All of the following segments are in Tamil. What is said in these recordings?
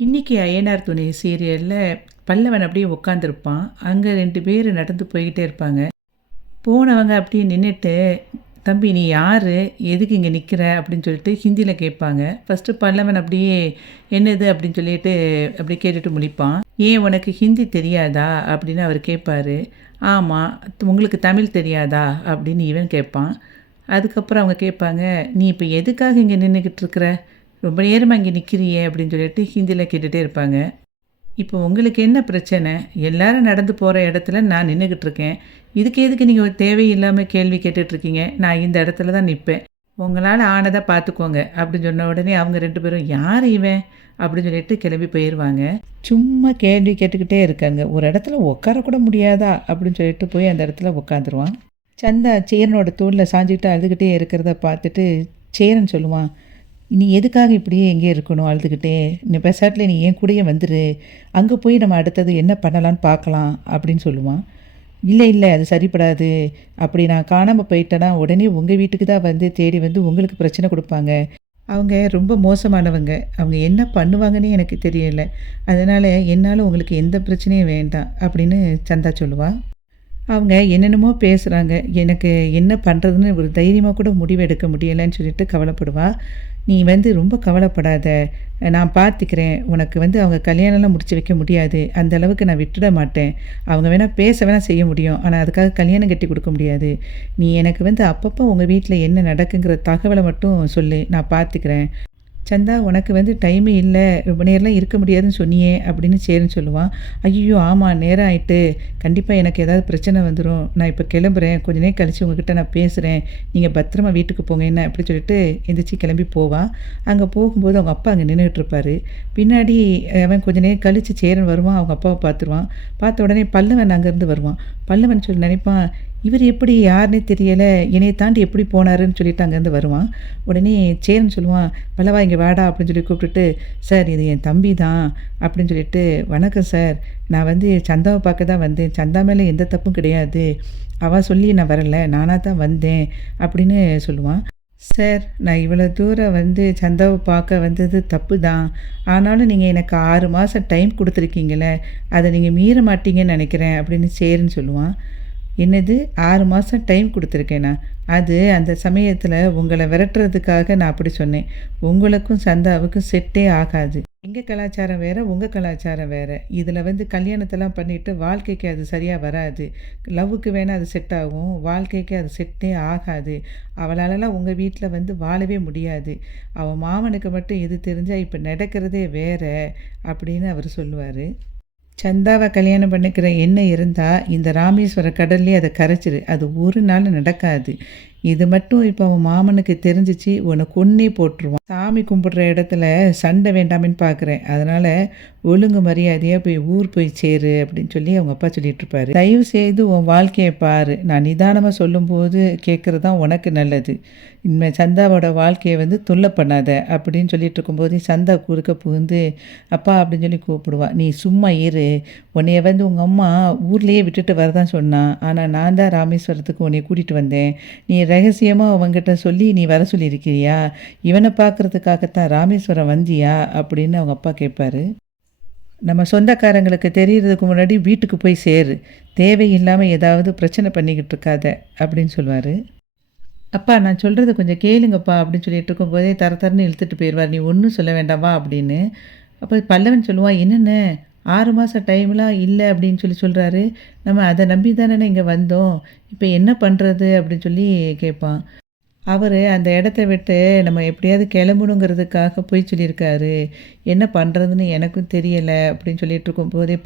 இன்னைக்கு அய்யனார் துணை சீரியலில் பல்லவன் அப்படியே உட்காந்துருப்பான். அங்கே 2 பேர் நடந்து போய்கிட்டே இருப்பாங்க. போனவங்க அப்படியே நின்றுட்டு, தம்பி நீ யார், எதுக்கு இங்கே நிற்கிற அப்படின்னு சொல்லிட்டு ஹிந்தியில் கேட்பாங்க. ஃபஸ்ட்டு பல்லவன் அப்படியே என்னது அப்படின்னு சொல்லிட்டு அப்படி கேட்டுட்டு முழிப்பான். ஏன் உனக்கு ஹிந்தி தெரியாதா அப்படின்னு அவர் கேட்பாரு. ஆமாம், உங்களுக்கு தமிழ் தெரியாதா அப்படின்னு இவன் கேட்பான். அதுக்கப்புறம் அவங்க கேட்பாங்க, நீ இப்போ எதுக்காக இங்கே நின்றுக்கிட்டு இருக்கிற, ரொம்ப நேரமாக இங்கே நிற்கிறியே அப்படின்னு சொல்லிட்டு ஹிந்தியில் கேட்டுகிட்டே இருப்பாங்க. இப்போ உங்களுக்கு என்ன பிரச்சனை, எல்லாரும் நடந்து போகிற இடத்துல நான் நின்றுக்கிட்டு இருக்கேன், இதுக்கு எதுக்கு நீங்கள் தேவையில்லாமல் கேள்வி கேட்டுட்ருக்கீங்க, நான் இந்த இடத்துல தான் நிற்பேன், உங்களால் ஆனதை பார்த்துக்கோங்க அப்படின்னு சொன்ன உடனே அவங்க 2 பேரும் யார் இவன் அப்படின்னு சொல்லிட்டு கிளம்பி போயிடுவாங்க. சும்மா கேள்வி கேட்டுக்கிட்டே இருக்காங்க, ஒரு இடத்துல உட்காரக்கூட முடியாதா அப்படின்னு சொல்லிட்டு போய் அந்த இடத்துல உட்காந்துருவான். சந்தா சேரனோட தோளில் சாஞ்சிக்கிட்டு அழுதுகிட்டே இருக்கிறத பார்த்துட்டு சேரன் சொல்லுவான், நீ எதுக்காக இப்படியே எங்கே இருக்கணும் அழுதுகிட்டே, நீ பெசாட்டில் நீ என் கூடயே வந்துரு, அங்கே போய் நம்ம அடுத்தது என்ன பண்ணலான்னு பார்க்கலாம் அப்படின்னு சொல்லுவான். இல்லை இல்லை அது சரிப்படாது, அப்படி நான் காணாமல் போயிட்டேன்னா உடனே உங்கள் வீட்டுக்கு தான் வந்து தேடி வந்து உங்களுக்கு பிரச்சனை கொடுப்பாங்க, அவங்க ரொம்ப மோசமானவங்க, அவங்க என்ன பண்ணுவாங்கன்னு எனக்கு தெரியல, அதனால் என்னால் உங்களுக்கு எந்த பிரச்சனையும் வேண்டாம் அப்படின்னு சந்தா சொல்லுவாள். அவங்க என்னென்னமோ பேசுகிறாங்க, எனக்கு என்ன பண்ணுறதுன்னு ஒரு தைரியமாக கூட முடிவு எடுக்க முடியலைன்னு சொல்லிட்டு கவலைப்படுவா. நீ வந்து ரொம்ப கவலைப்படாத, நான் பார்த்துக்கிறேன், உனக்கு வந்து அவங்க கல்யாணம்லாம் முடிச்சு வைக்க முடியாது, அந்த அளவுக்கு நான் விட்டுட மாட்டேன், அவங்க வேணால் பேச வேணால் செய்ய முடியும், ஆனால் அதுக்காக கல்யாணம் கட்டி கொடுக்க முடியாது, நீ எனக்கு வந்து அப்பப்போ உங்கள் வீட்டில் என்ன நடக்குங்கிற தகவலை மட்டும் சொல்லு, நான் பார்த்துக்கிறேன். சந்தா உனக்கு வந்து டைமே இல்லை, ரொம்ப நேரம்லாம் இருக்க முடியாதுன்னு சொன்னியே அப்படின்னு சேருன்னு சொல்லுவான். ஐயோ ஆமாம், நேரம் ஆகிட்டு, கண்டிப்பாக எனக்கு ஏதாவது பிரச்சனை வந்துடும், நான் இப்போ கிளம்புறேன், கொஞ்ச நேரம் கழித்து உங்ககிட்ட நான் பேசுகிறேன், நீங்கள் பத்திரமா வீட்டுக்கு போங்க என்ன அப்படி சொல்லிட்டு எந்திரிச்சு கிளம்பி போவான். அங்கே போகும்போது அவங்க அப்பா அங்கே நின்றுட்டு இருப்பார். பின்னாடி அவன் கொஞ்ச நேரம் கழித்து சேரன் வருவான், அவங்க அப்பாவை பார்த்துருவான். பார்த்த உடனே பல்லவன் அங்கேருந்து வருவான். பல்லவன் சொல்லி நினைப்பான், இவர் எப்படி யாருன்னே தெரியலை, என்னையை தாண்டி எப்படி போனாருன்னு சொல்லிட்டு அங்கேருந்து வருவான். உடனே சேரன் சொல்லுவான், பல்லவா இங்கே வாடா அப்படின்னு சொல்லி கூப்பிட்டுட்டு, சார் இது என் தம்பி தான் அப்படின்னு சொல்லிட்டு, வணக்கம் சார், நான் வந்து சந்தாவை பார்க்க தான் வந்தேன், சந்தா மேலே எந்த தப்பும் கிடையாது, அவள் சொல்லி நான் வரலை, நானாக தான் வந்தேன் அப்படின்னு சொல்லுவான். சார் நான் இவ்வளோ தூரம் வந்து சந்தாவை பார்க்க வந்தது தப்பு தான், ஆனாலும் நீங்கள் எனக்கு 6 மாதம் டைம் கொடுத்துருக்கீங்களே, அதை நீங்கள் மீற மாட்டீங்கன்னு நினைக்கிறேன் அப்படின்னு சேருன்னு சொல்லுவான். என்னது 6 மாதம் டைம் கொடுத்துருக்கேனா, அது அந்த சமயத்தில் உங்களை விரட்டுறதுக்காக நான் அப்படி சொன்னேன், உங்களுக்கும் சந்தாவுக்கும் செட்டே ஆகாது, எங்கள் கலாச்சாரம் வேறு உங்கள் கலாச்சாரம் வேறு, இதில் வந்து கல்யாணத்தெல்லாம் பண்ணிவிட்டு வாழ்க்கைக்கு அது சரியாக வராது, லவ்வுக்கு வேணால் அது செட் ஆகும், வாழ்க்கைக்கு அது செட்டே ஆகாது, அவளாலலாம் உங்கள் வீட்டில் வந்து வாழவே முடியாது, அவன் மாமனுக்கு மட்டும் எது தெரிஞ்சால் இப்போ நடக்கிறதே வேறு அப்படின்னு அவர் சொல்லுவார். சந்தாவை கல்யாணம் பண்ணிக்கிற எண்ணம் இருந்தால் இந்த ராமேஸ்வர கடல்லே அதை கரைச்சிரு, அது ஒரு நாள் நடக்காது, இது மட்டும் இப்போ அவன் மாமனுக்கு தெரிஞ்சிச்சு உன்னை கொன்னே போட்டுருவான், சாமி கும்பிட்ற இடத்துல சண்டை வேண்டாமின்னு பார்க்குறேன், அதனால் ஒழுங்கு மரியாதையாக போய் போய் சேரு அப்படின்னு சொல்லி அவங்க அப்பா சொல்லிகிட்ருப்பாரு. தயவு செய்து உன் வாழ்க்கையை பாரு, நான் நிதானமாக சொல்லும்போது கேட்குறது தான் உனக்கு நல்லது, இனிமேல் சந்தாவோட வாழ்க்கையை வந்து தொல்லை பண்ணாத அப்படின்னு சொல்லிட்டு இருக்கும்போது சந்தா குறுக்க புகுந்து அப்பா அப்படின்னு சொல்லி கூப்பிடுவா. நீ சும்மா இரு, உன்னைய வந்து உங்கள் அம்மா ஊர்லேயே விட்டுட்டு வரதான் சொன்னான், ஆனால் நான் தான் ராமேஸ்வரத்துக்கு உன்னைய கூட்டிகிட்டு வந்தேன், நீ ரகசியமாக அவங்ககிட்ட சொல்லி நீ வர சொல்லியிருக்கிறியா, இவனை பார்க்குறதுக்காகத்தான் ராமேஸ்வரம் வந்தியா அப்படின்னு அவங்க அப்பா கேட்பாரு. நம்ம சொந்தக்காரங்களுக்கு தெரியறதுக்கு முன்னாடி வீட்டுக்கு போய் சேரு, தேவையில்லாமல் ஏதாவது பிரச்சனை பண்ணிக்கிட்டு இருக்காத அப்படின்னு சொல்லுவார். அப்பா நான் சொல்கிறத கொஞ்சம் கேளுங்கப்பா அப்படின்னு சொல்லிட்டு இருக்கும்போதே தரன்னு இழுத்துட்டு போயிடுவார், நீ ஒன்றும் சொல்ல வேண்டாமா அப்படின்னு. அப்போ பல்லவன் சொல்லுவான், என்னென்ன 6 மாதம் டைம்லாம் இல்லை அப்படின்னு சொல்கிறாரு, நம்ம அதை நம்பி தானே இங்கே வந்தோம், இப்போ என்ன பண்ணுறது அப்படின்னு சொல்லி கேட்பான். அவர் அந்த இடத்த விட்டு நம்ம எப்படியாவது கிளம்பணுங்கிறதுக்காக போய் சொல்லியிருக்காரு, என்ன பண்ணுறதுன்னு எனக்கும் தெரியலை அப்படின்னு சொல்லிட்டு இருக்கும்போதே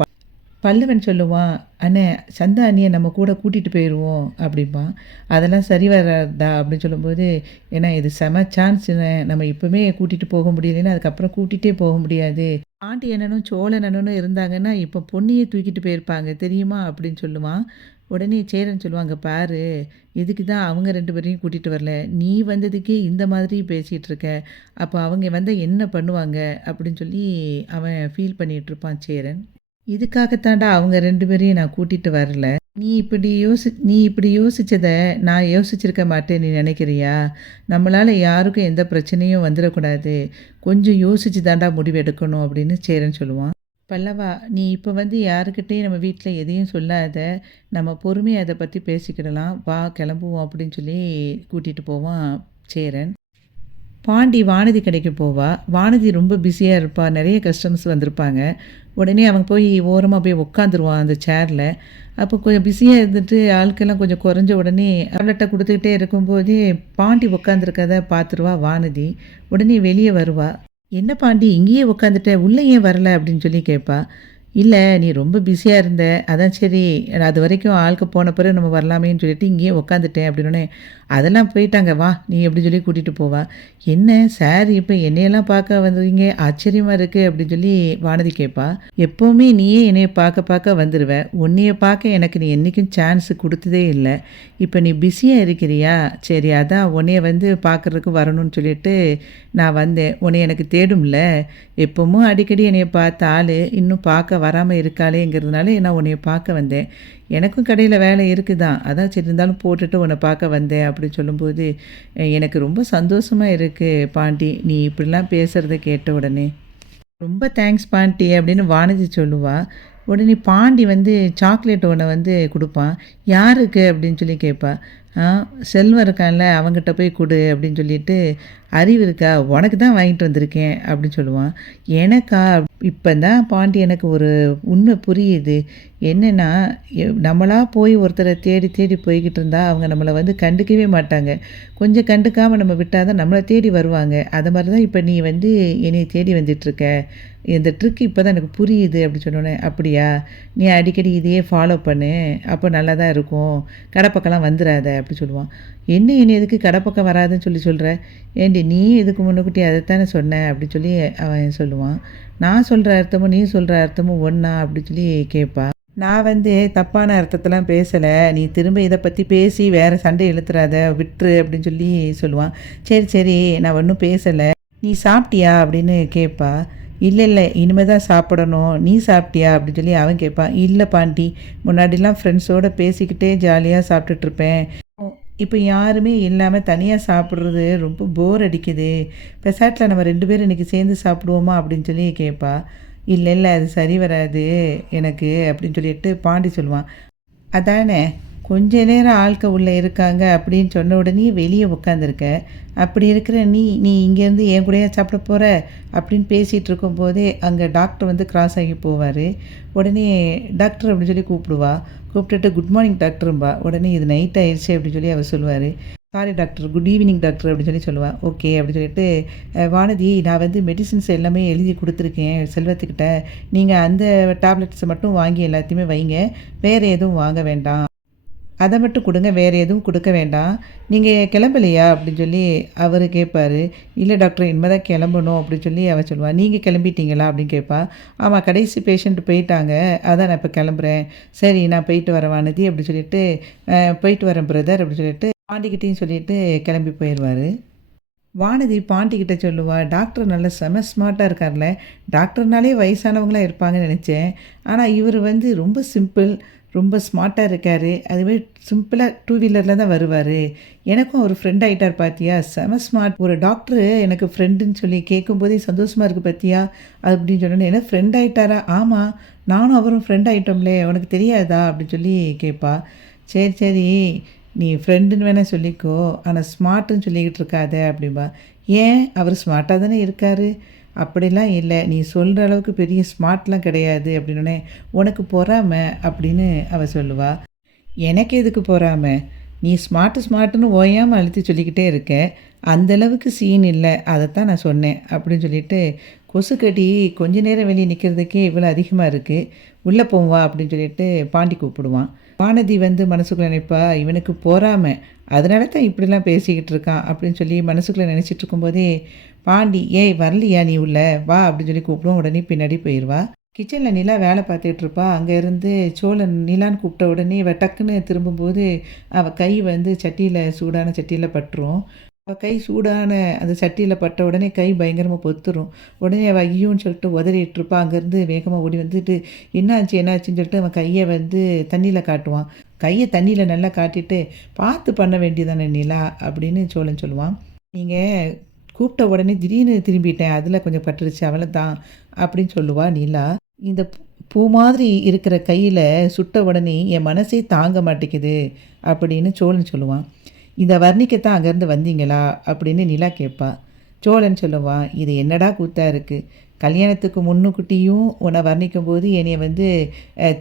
பல்லவன் சொல்லுவான், அண்ணே சந்தா அண்ணியை நம்ம கூட கூட்டிகிட்டு போயிடுவோம் அப்படிம்பான். அதெல்லாம் சரி வராதா அப்படின்னு சொல்லும்போது, ஏன்னா இது செம சான்ஸுன்னு, நம்ம இப்போவுமே கூட்டிகிட்டு போக முடியலைன்னா அதுக்கப்புறம் கூட்டிகிட்டே போக முடியாது, பாண்டி அண்ணனும் சோழ அண்ணனும் இருந்தாங்கன்னா இப்போ பொண்ணையே தூக்கிட்டு போயிருப்பாங்க தெரியுமா அப்படின்னு சொல்லுவான். உடனே சேரன் சொல்லுவாங்க, பாரு இதுக்கு தான் அவங்க 2 பேரையும் கூட்டிகிட்டு வரல, நீ வந்ததுக்கே இந்த மாதிரி பேசிகிட்டு இருக்க, அப்போ அவங்க வந்தால் என்ன பண்ணுவாங்க அப்படின்னு சொல்லி அவன் ஃபீல் பண்ணிகிட்டு இருப்பான் சேரன். இதுக்காகத்தாண்டா அவங்க 2 பேரையும் நான் கூட்டிகிட்டு வரல, நீ இப்படி யோசிச்சத நான் யோசிச்சிருக்க மாட்டேன்னு நீ நினைக்கிறியா? நம்மளால யாருக்கும் எந்த பிரச்சனையும் வந்துறக்கூடாது. கொஞ்சம் யோசிச்சு தான்டா முடிவு எடுக்கணும் அப்படின்னு சேரன் சொல்லுவான். பல்லவா, நீ இப்ப வந்து யாருக்கிட்டயும் நம்ம வீட்ல எதையும் சொல்லாத. நம்ம பொறுமையா அத பத்தி பேசிக்கிடலாம். வா கிளம்புவோம் அப்படின்னு சொல்லி கூட்டிட்டு போவான் சேரன். பாண்டி வானதி கடைக்கு போவா. வானதி ரொம்ப பிஸியா இருப்பா. நெறைய கஸ்டமர்ஸ் வந்திருப்பாங்க. உடனே அவன் போய் ஓரமா போய் உட்காந்துருவான் அந்த சேர்ல. அப்போ கொஞ்சம் பிஸியா இருந்துட்டு ஆட்கள்லாம் கொஞ்சம் குறைஞ்ச உடனே அவள்ட்ட குடுத்துக்கிட்டே இருக்கும்போதே பாண்டி உட்காந்துருக்கத பார்த்துருவா வானதி. உடனே வெளிய வருவா. "என்ன பாண்டி இங்கேயே உட்காந்துட்ட, உள்ள ஏன் வரல?" அப்படின்னு சொல்லி கேட்பா. "இல்ல நீ ரொம்ப பிஸியா இருந்த. அதான் சரி அதுவரைக்கும் ஆள்க போன பிறகு நம்ம வரலாமேன்னு சொல்லிட்டு இங்கேயே உட்காந்துட்டேன்." அப்படின்னோனே, "அதெல்லாம் போயிட்டாங்க வா நீ" அப்படின்னு சொல்லி கூட்டிட்டு போவா. "என்ன சார் இப்ப என்னையெல்லாம் பார்க்க வந்தீங்க? ஆச்சரியமா இருக்கு." அப்படின்னு சொல்லி வானதி கேட்பா. "எப்பவுமே நீயே என்னைய பார்க்க பார்க்க வந்துருவ. உன்னைய பார்க்க எனக்கு நீ என்னைக்கும் சான்ஸ் குடுத்ததே இல்ல. இப்ப நீ பிஸியா இருக்கிறியா? சரி அதான் உன்னைய வந்து பார்க்கறதுக்கு வரணும்னு சொல்லிட்டு நான் வந்தேன். உன்னைய எனக்கு தேடும்ல. எப்பவும் அடிக்கடி என்னைய பார்த்த ஆளு இன்னும் பார்க்க வராம இருக்காளேங்கிறதுனால நான் உன்னைய பார்க்க வந்தேன். எனக்கும் கடையில வேலை இருக்குதான். அதான் சரி இருந்தாலும் போட்டுட்டு உன்னை பார்க்க வந்தேன்." அப்படின்னு சொல்லும்போது, எனக்கு ரொம்ப சந்தோஷமா இருக்கு பாண்டி. நீ இப்படிலாம் பேசுறத கேட்ட உடனே." "ரொம்ப தேங்க்ஸ் பாண்டி" அப்படின்னு வானதி சொல்லுவா. உடனே பாண்டி வந்து சாக்லேட் ஒண்ண வந்து குடுப்பான். "யாருக்கு?" அப்படின்னு சொல்லி கேட்பா. "ஆ செல்வம் இருக்கான்ல அவன்கிட்ட போய் குடு" அப்படின்னு சொல்லிட்டு, "அறிவு இருக்கா? உனக்கு தான் வாங்கிட்டு வந்திருக்கேன்" அப்படின்னு சொல்லுவான். "எனக்கா?" இப்ப தான் பாண்டி எனக்கு ஒரு உண்மை புரியுது. என்னன்னா, நம்மளா போய் ஒருத்தர தேடி தேடி போய்க்கிட்டு இருந்தா, அவங்க நம்மள வந்து கண்டுக்கவே மாட்டாங்க. கொஞ்சம் கண்டுக்காம நம்ம விட்டா தான் நம்மள தேடி வருவாங்க. அது மாரி தான் இப்ப நீ வந்து என்னைய தேடி வந்துட்டுருக்க. இந்த ட்ரிக் இப்ப தான் எனக்கு புரியுது." அப்படி சொன்னோனே, "அப்படியா? நீ அடிக்கடி இதையே ஃபாலோ பண்ணு. அப்போ நல்லா தான் இருக்கும். கடை பக்கம்லாம் வந்துராத" அப்படி சொல்லுவான். என்னைய எதுக்கு கடை பக்கம் வராதுன்னு சொல்லி சொல்ற? ஏன்டி நீயும் இதுக்கு முன்னக்கூட்டி அதத்தானே சொன்ன?" அப்படி சொல்லி அவன் சொல்லுவான். "நான் சொல்ற அர்த்தமும், நீ சொல்ற அர்த்தமும் ஒண்ணா?" அப்படி சொல்லி கேட்பா. "நான் வந்து தப்பான அர்த்தத்தலாம் பேசல. நீ திரும்ப இத பத்தி பேசி வேற சண்டை இழுத்துறாத, விட்டுரு" அப்படின்னு சொல்லி சொல்லுவான். "சரி, சரி நான் ஒண்ணும் பேசல. நீ சாப்பிட்டியா?" அப்படின்னு கேட்பா. "இல்ல, இல்ல இனிமே தான் சாப்பிடணும். நீ சாப்பிட்டியா?" அப்படின்னு சொல்லி அவன் கேட்பான். "இல்ல பாண்டி. முன்னாடிலாம் ஃப்ரெண்ட்ஸோட பேசிக்கிட்டே ஜாலியா சாப்பிட்டுட்ருப்பேன். இப்ப யாருமே இல்லாம தனியா சாப்பிடுறது ரொம்ப போர் அடிக்குது. பெசாட்ல நம்ம 2 பேரும் இன்னைக்கு சேர்ந்து சாப்பிடுவோமா?" அப்படின்னு சொல்லி கேட்பா. "இல்ல, இல்ல அது சரி வராது எனக்கு" அப்படின்னு சொல்லிட்டு பாண்டி சொல்லுவான். "அதானே கொஞ்ச நேரம் ஆள்க உள்ள இருக்காங்க அப்படின்னு சொன்ன உடனே வெளிய உட்காந்துருக்க. அப்படி இருக்கிற நீ நீ இங்கேருந்து என் கூடயா சாப்பிட போற?" அப்படின்னு பேசிட்டு இருக்கும்போதே அங்க டாக்டர் வந்து கிராஸ் ஆகி போவாரு. உடனே டாக்டர் அப்படின்னு சொல்லி கூப்பிடுவா. கூப்பிட்டுட்டு "குட் மார்னிங் டாக்டரும்பா." உடனே "இது நைட் ஆயிடுச்சு" அப்படின்னு சொல்லி அவர் சொல்லுவாரு. "Sorry doctor, good evening doctor" அப்படின்னு சொல்லி சொல்லுவா. "ஓகே" அப்படின்னு சொல்லிட்டு, "வானதி நான் வந்து மெடிசின்ஸ் எல்லாமே எழுதி குடுத்துருக்கேன் செல்வத்துக்கிட்ட. நீங்க அந்த டேப்லெட்ஸ மட்டும் வாங்கி எல்லாத்தையுமே வைங்க. வேற எதுவும் வாங்க வேண்டாம். அத மட்டும் குடுங்க. வேற எதுவும் குடுக்க வேண்டாம். நீங்க கிளம்பலையா?" அப்படின்னு சொல்லி அவரு கேட்பாரு. "இல்ல டாக்டர் இனிமே தான் கிளம்பணும்" அப்படின்னு சொல்லி அவ சொல்லுவா. "நீங்க கிளம்பிட்டீங்களா?" அப்படின்னு கேட்பா. "ஆமா கடைசி பேஷண்ட் போயிட்டாங்க. அதான் நான் இப்ப கிளம்புறேன்." "சரி நான் போயிட்டு வரேன் வானதி" அப்படின்னு சொல்லிட்டு, போயிட்டு வரேன் பிரதர்" அப்படின்னு சொல்லிட்டு பாண்டிகிட்டயும் சொல்லிட்டு கிளம்பி போயிருவாரு. வானதி பாட்டிக்கிட்ட சொல்லுவா, "டாக்டர் நல்ல செம ஸ்மார்ட்டா இருக்கார்ல. டாக்டர்னாலே வயசானவங்களா இருப்பாங்கன்னு நெனச்சேன். ஆனா இவரு வந்து ரொம்ப சிம்பிள், ரொம்ப ஸ்மார்ட்டா இருக்காரு. அதுமாரி சிம்பிளா டூ வீலர்ல தான் வருவாரு. எனக்கும் அவரு ஃப்ரெண்ட் ஆயிட்டார் பாத்தியா? செம ஸ்மார்ட். ஒரு டாக்டரு எனக்கு ஃப்ரெண்டுன்னு சொல்லி கேட்கும்போதே சந்தோஷமா இருக்கு பாத்தியா?" அப்படின்னு சொன்னோனே, "என்ன ஃப்ரெண்ட் ஆயிட்டாரா?" "ஆமா. நானும் அவரும் ஃப்ரெண்ட் ஆயிட்டோம்லே. உனக்கு தெரியாதா?" அப்படின்னு சொல்லி கேட்பா. "சரி, சரி. நீ ஃப்ரெண்டுன்னு வேணா சொல்லிக்கோ. ஆனா ஸ்மார்ட்டுன்னு சொல்லிக்கிட்டு இருக்காத" அப்படிம்பா. "ஏன்? அவரு ஸ்மார்ட்டா தானே இருக்காரு." "அப்படிலாம் இல்ல. நீ சொல்ற அளவுக்கு பெரிய ஸ்மார்ட்லாம் கிடையாது" அப்படின்னோனே, "உனக்கு பொறாம" அப்படின்னு அவ சொல்லுவா. "எனக்கு எதுக்கு பொறாம? நீ ஸ்மார்ட்டு ஸ்மார்ட்டுன்னு ஓயாம அழுத்தி சொல்லிக்கிட்டே இருக்க. அந்த அளவுக்கு சீன் இல்ல. அதத்தான் நான் சொன்னேன்" அப்படின்னு சொல்லிட்டு, "கொசுக்கடி கொஞ்ச நேரம் வெளிய நிக்கிறதுக்கே இவ்வளோ அதிகமா இருக்கு. உள்ள போவோம் வா" அப்படின்னு சொல்லிட்டு பாண்டி கூப்பிடுவான். வானதி வந்து மனசுக்குள்ள நினைப்பா, "இவனுக்கு பொறாம. அதனால தான் இப்படிலாம் பேசிக்கிட்டு இருக்கான்" அப்படின்னு சொல்லி மனசுக்குள்ள நினைச்சிட்டு இருக்கும்போதே, பாண்டி, "ஏய் வரலையா நீ உள்ள? வா" அப்படின்னு சொல்லி கூப்பிடுவான். உடனே பின்னாடி போயிருவா. கிச்சன்ல நிலா வேலை பார்த்துட்டு இருப்பா. அங்க இருந்து சோழன் நிலான்னு கூப்பிட்ட உடனே இவ டக்குன்னு திரும்பும்போது, அவ கை வந்து சட்டியில சூடான சட்டியில பட்டுரும். கை சூடான அந்த சட்டியில் பட்ட உடனே கை பயங்கரமாக பொத்துரும். உடனே அவள் ஐயோன்னு சொல்லிட்டு உதறிட்டுருப்பா. அங்கேருந்து வேகமாக ஓடி வந்துட்டு என்னாச்சு என்னாச்சுன்னு சொல்லிட்டு அவன் கையை வந்து தண்ணியில் காட்டுவான். கையை தண்ணியில் நல்லா காட்டிட்டு பார்த்து பண்ண வேண்டியதானே நிலா அப்படின்னு சோழன் சொல்லுவான். நீங்கள் கூப்பிட்ட உடனே திடீர்னு திரும்பிட்டேன், அதில் கொஞ்சம் பட்டுருச்சு அவ்வளோதான் அப்படின்னு சொல்லுவா நிலா. இந்த பூ மாதிரி இருக்கிற கையில் சுட்ட உடனே என் மனசே தாங்க மாட்டேங்குது அப்படின்னு சோழன் சொல்லுவான். இதை வர்ணிக்கத்தான் அங்கேருந்து வந்தீங்களா அப்படின்னு நிலா கேட்பா. சோழன் சொல்லுவான், இது என்னடா கூத்தா இருக்குது, கல்யாணத்துக்கு முன்னுக்குட்டியும் உன்னை வர்ணிக்கும் போது என்னைய வந்து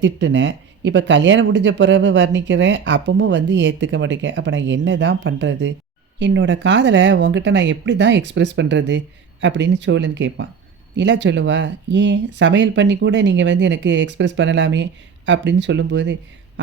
திட்டுனேன், இப்போ கல்யாணம் முடிஞ்ச பிறகு வர்ணிக்கிறேன், அப்பவும் வந்து ஏற்றுக்க மாட்டேங்க, அப்போ நான் என்ன தான் பண்ணுறது, என்னோட காதலை உங்ககிட்ட நான் எப்படி தான் எக்ஸ்ப்ரெஸ் பண்ணுறது அப்படின்னு சோழன் கேட்பான். நிலா சொல்லுவா, ஏன் சமையல் பண்ணி கூட நீங்கள் வந்து எனக்கு எக்ஸ்ப்ரெஸ் பண்ணலாமே அப்படின்னு சொல்லும்போது,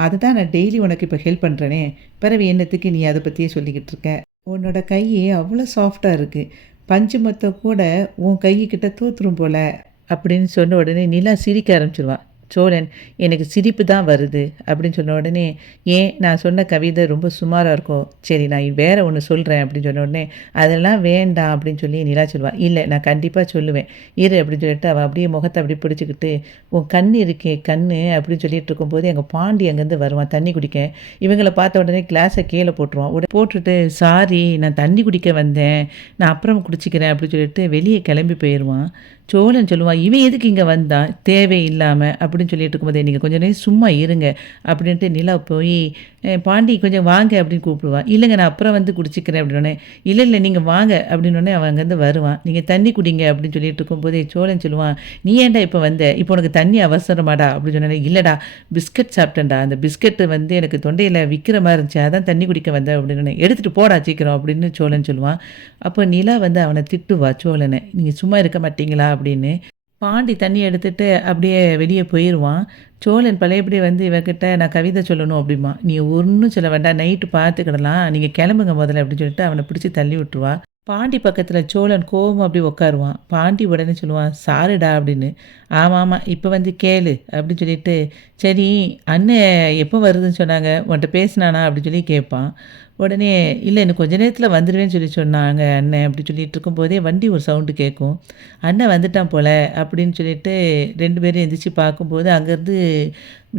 அதுதான் நான் டெய்லி உனக்கு இப்போ ஹெல்ப் பண்ணுறேனே, பிறகு என்னத்துக்கு நீ அதை பற்றியே சொல்லிக்கிட்டு இருக்க, உன்னோட கையே அவ்வளோ சாஃப்டாக இருக்குது, பஞ்சு மொத்த கூட உன் கைக்கிட்ட தோற்றுரும் போல அப்படின்னு சொன்ன உடனே நிலா சிரிக்க ஆரம்பிச்சிருவா. சோழன், எனக்கு சிரிப்பு தான் வருது அப்படின்னு சொன்ன உடனே, ஏன் நான் சொன்ன கவிதை ரொம்ப சுமாராக இருக்கும், சரி நான் வேறு ஒன்று சொல்கிறேன் அப்படின்னு சொன்ன உடனே, அதெல்லாம் வேண்டாம் அப்படின்னு சொல்லி நிலா சொல்லுவாள். இல்லை நான் கண்டிப்பாக சொல்லுவேன் இரு அப்படின்னு சொல்லிட்டு அவள் அப்படியே முகத்தை அப்படி பிடிச்சிக்கிட்டு, உன் கண் இருக்கே கண் அப்படின்னு சொல்லிட்டு இருக்கும்போது எங்கள் பாண்டி அங்கேருந்து வருவான் தண்ணி குடிக்க. இவங்களை பார்த்த உடனே கிளாஸை கீழே போட்டுருவான். உடனே போட்டுட்டு, சாரி நான் தண்ணி குடிக்க வந்தேன், நான் அப்புறம் குடிச்சிக்கிறேன் அப்படின்னு சொல்லிட்டு வெளியே கிளம்பி போயிடுவான். சோழன் சொல்லுவான், இவன் எதுக்கு இங்கே வந்தான் தேவையில்லாமல் அப்படின்னு சொல்லிட்டு இருக்கும்போதே, நீங்கள் கொஞ்சம் நேரம் சும்மா இருங்க அப்படின்ட்டு நிலா போய் பாண்டி கொஞ்சம் வாங்க அப்படின்னு கூப்பிடுவான். இல்லைங்க நான் அப்புறம் வந்து குடிச்சிக்கிறேன் அப்படின்னே, இல்லை இல்லை நீங்கள் வாங்க அப்படின்னோடனே அவன் அங்கேருந்து வருவான். நீங்கள் தண்ணி குடிங்க அப்படின்னு சொல்லிட்டு இருக்கும்போதே சோழன் சொல்லுவான், நீ ஏன்டா இப்போ வந்த, இப்போ உனக்கு தண்ணி அவசரமாடா அப்படின்னு சொன்னேன். இல்லைடா பிஸ்கட் சாப்பிட்டேன்டா, அந்த பிஸ்கட்டு வந்து எனக்கு தொண்டையில் விற்கிற மாதிரி இருந்துச்சு, அதான் தண்ணி குடிக்க வந்தேன் அப்படின்னு, எடுத்துகிட்டு போடா சீக்கிரம் அப்படின்னு சோழன் சொல்லுவான். அப்போ நிலா வந்து அவனை திட்டுவா சோழனை, நீங்கள் சும்மா இருக்க மாட்டீங்களா அப்படின்னு. பாண்டி தண்ணி எடுத்துகிட்டு அப்படியே வெளியே போயிடுவான். சோழன் பழையபடி வந்து இவகிட்ட நான் கவிதை சொல்லணும் அப்படிமா. நீ ஒன்றும் சொல்ல வேண்டாம், நைட்டு பார்த்துக்கிடலாம், நீங்கள் கிளம்புங்க முதல்ல அப்படின்னு சொல்லிட்டு அவனை பிடிச்சி தள்ளி விட்டுருவா. பாண்டி பக்கத்தில் சோழன் கோவம் அப்படி உட்காருவான். பாண்டி உடனே சொல்லுவான், சாரிடா அப்படின்னு. ஆமாம் ஆமாம் இப்போ வந்து கேளு அப்படின்னு சொல்லிட்டு, சரி அண்ணன் எப்போ வருதுன்னு சொன்னாங்க, உன்கிட்ட பேசினானா அப்படின்னு சொல்லி கேட்பான். உடனே இல்லை இன்னும் கொஞ்ச நேரத்தில் வந்துடுவேன்னு சொல்லி சொன்னாங்க அண்ணன் அப்படி சொல்லிட்டு இருக்கும்போதே வண்டி ஒரு சவுண்டு கேட்கும். அண்ணன் வந்துட்டான் போல் அப்படின்னு சொல்லிட்டு 2 பேரும் எந்திரிச்சு பார்க்கும்போது அங்கேருந்து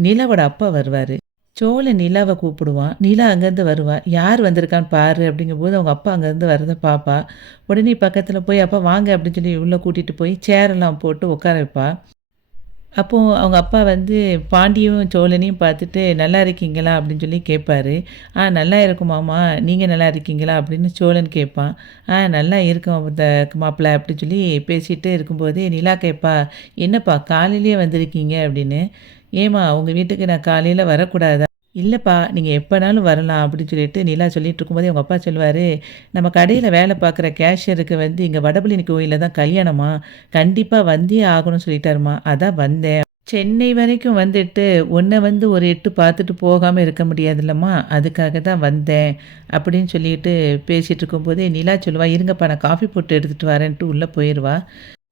நிலாவோட அப்பா வருவார். சோழன் நிலாவை கூப்பிடுவான். நிலா அங்கேருந்து வருவா. யார் வந்திருக்கான்னு பாரு அப்படிங்கும்போது அவங்க அப்பா அங்கேருந்து வரதை பார்ப்பா. உடனே பக்கத்தில் போய் அப்பா வாங்க அப்படின்னு சொல்லி உள்ளே கூட்டிகிட்டு போய் சேரெல்லாம் போட்டு உட்கார வைப்பா. அப்போது அவங்க அப்பா வந்து பாண்டியும் சோழனையும் பார்த்துட்டு, நல்லா இருக்கீங்களா அப்படின்னு சொல்லி கேட்பாரு. நல்லா இருக்கும் மாமா, நீங்கள் நல்லா இருக்கீங்களா அப்படின்னு சோழன் கேட்பான். நல்லா இருக்கோம் மாப்பிள்ளை அப்படின்னு சொல்லி பேசிகிட்டு இருக்கும்போதே நிலா கேட்பா, என்னப்பா காலையிலேயே வந்திருக்கீங்க அப்படின்னு. ஏம்மா உங்கள் வீட்டுக்கு நான் காலையில் வரக்கூடாதா? இல்லைப்பா நீங்கள் எப்போனாலும் வரலாம் அப்படின்னு சொல்லிட்டு நிலா சொல்லிட்டு இருக்கும்போதே அவங்க அப்பா சொல்லுவார், நம்ம கடையில் வேலை பார்க்குற கேஷியருக்கு வந்து இங்கே வடபழனி கோயிலில் தான் கல்யாணமா, கண்டிப்பாக வந்தே ஆகணும்னு சொல்லிட்டாருமா, அதான் வந்தேன். சென்னை வரைக்கும் வந்துட்டு உன்னை வந்து ஒரு எட்டு பார்த்துட்டு போகாமல் இருக்க முடியாதுல்லம்மா, அதுக்காக தான் வந்தேன் அப்படின்னு சொல்லிட்டு பேசிகிட்டு இருக்கும்போதே நிலா சொல்லுவா, இருங்கப்பா நான் காஃபி போட்டு எடுத்துகிட்டு வரேன்ட்டு உள்ளே போயிடுவா.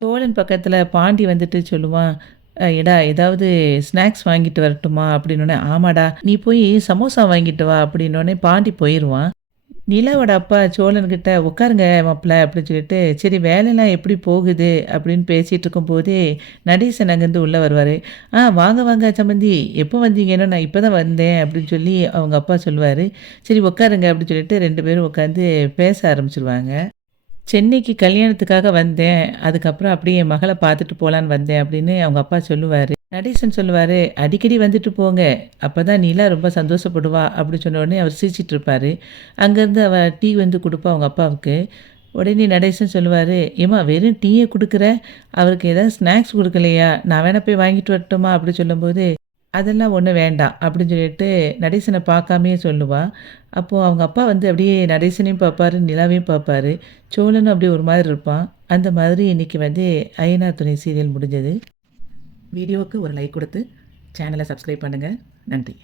சோழன் பக்கத்தில் பாண்டி வந்துட்டு சொல்லுவான், எடா ஏதாவது ஸ்நாக்ஸ் வாங்கிட்டு வரட்டுமா அப்படின்னோடனே, ஆமாடா நீ போய் சமோசா வாங்கிட்டு வா அப்படின்னோடனே பாண்டி போயிடுவான். நிலாவோட அப்பா சோழன்கிட்ட உட்காருங்க மாப்பிள்ள அப்படின்னு சொல்லிட்டு, சரி வேலைலாம் எப்படி போகுது அப்படின்னு பேசிகிட்டு இருக்கும்போதே நடேசன் அங்கேருந்து உள்ளே வருவார். வாங்க வாங்க சம்மந்தி எப்போ வந்தீங்கன்னா, நான் இப்போ தான் வந்தேன் அப்படின்னு சொல்லி அவங்க அப்பா சொல்லுவார். சரி உட்காருங்க அப்படின்னு சொல்லிட்டு 2 பேரும் உட்காந்து பேச ஆரம்பிச்சிருவாங்க. சென்னைக்கு கல்யாணத்துக்காக வந்தேன், அதுக்கப்புறம் அப்படியே என் மகளை பார்த்துட்டு போகலான்னு வந்தேன் அப்படின்னு அவங்க அப்பா சொல்லுவார். நடேசன் சொல்லுவார், அடிக்கடி வந்துட்டு போங்க, அப்போ தான் நிலா ரொம்ப சந்தோஷப்படுவா அப்படி சொன்ன உடனே அவர் சிரிச்சிட்டு இருப்பார். அங்கேருந்து அவள் டீ வந்து கொடுப்பா அவங்க அப்பாவுக்கு. உடனே நடேசன் சொல்லுவார், ஏம்மா வெறும் டீயை கொடுக்குற, அவருக்கு ஏதாவது ஸ்நாக்ஸ் கொடுக்கலையா, நான் வேணா போய் வாங்கிட்டு வரட்டுமா அப்படி சொல்லும்போது, அதெல்லாம் ஒன்றும் வேண்டாம் அப்படின்னு சொல்லிட்டு நடேசனை பார்க்காமையே சொல்லுவாள். அப்போது அவங்க அப்பா வந்து அப்படியே நடேசனையும் பார்ப்பாரு, நிலாவையும் பார்ப்பாரு. சோழனும் அப்படியே ஒரு மாதிரி இருப்பான். அந்த மாதிரி இன்றைக்கி வந்து ஐயனார் துணை சீரியல் முடிஞ்சது. வீடியோவுக்கு ஒரு லைக் கொடுத்து சேனலை சப்ஸ்கிரைப் பண்ணுங்கள். நன்றி.